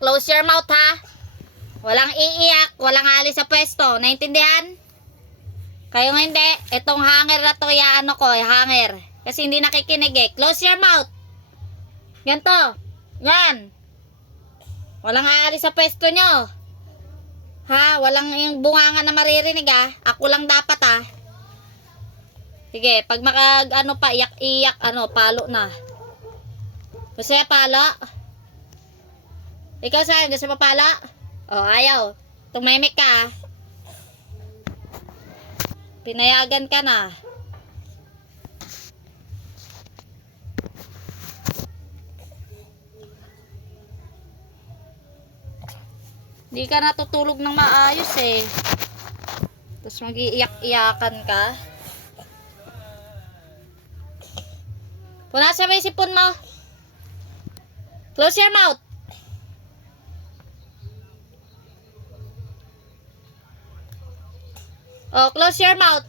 Close your mouth ha. Walang iiyak, walang alis sa pwesto. Naintindihan? Kayo hindi. Itong hanger na to, ano ko, hanger. Kasi hindi nakikinig eh. Close your mouth. Ganto. Yan. Walang aalis sa pwesto nyo. Ha? Walang yung bunganga na maririnig ha. Ako lang dapat ha. Sige, pag ano pa, iyak-iyak, palo na. Gusto niya palo? Ikaw saan? Gusto mo palo? Oh, ayaw. Tumimik ka ha. Pinayagan ka na. Hindi ka natutulog ng maayos eh. Tapos mag-iiyak-iyakan ka. Punasan mo yung sipon mo. Close your mouth. Oh, close your mouth.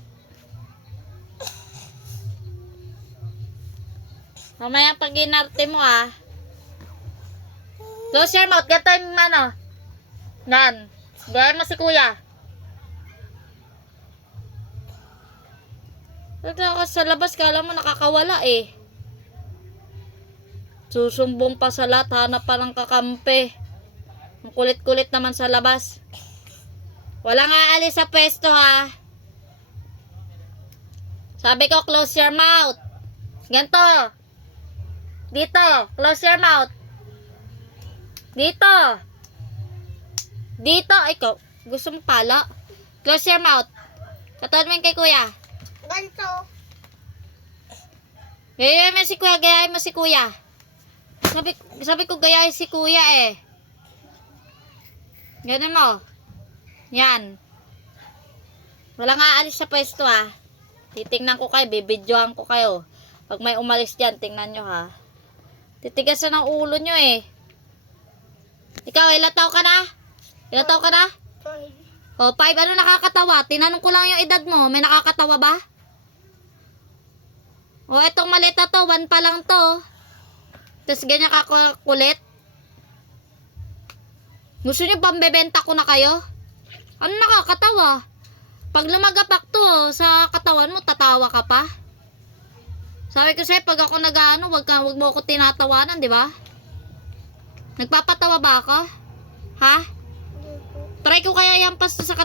Mamaya pag ginarte mo ah. Close your mouth. Gato yung Nan. Gaya mo si kuya. Nagtakas sa labas, kala mo nakakawala eh. Susumbong pa sa lahat, hanap pa ng kakampi. Ang kulit-kulit naman sa labas. Walang aalis sa pwesto ha. Sabi ko, close your mouth. Ganto. Dito, close your mouth. Dito. Dito, ikaw. Gusto mo pala? Close your mouth. Katuan mo kay kuya. Ganto. Gayahin mo si kuya, gayahin mo si kuya. Sabi ko gayahin si kuya eh. Ganun mo. Yan. Walang aalis sa pwesto ha. Titingnan ko kayo, bibidyohan ko kayo. Pag may umalis dyan, tingnan nyo ha. Titigasan ng ulo nyo eh. Ikaw, ilang taon ka na? Ilang taon ka na? 5. O, 5. Ano nakakatawa? Tinanong ko lang yung edad mo. May nakakatawa ba? O, etong maliit na to. 1 pa lang to. Tapos ganyan kakulit. Gusto nyo pambebenta ko na kayo? Ano nakakatawa? Pag lumagapak to sa katawan mo, tatawa ka pa. Sabi ko sa'yo, pag ako nag-ano, wag mo ako tinatawanan, di ba? Nagpapatawa ba ako? Ha? Try ko kaya yung pasto sa katawan.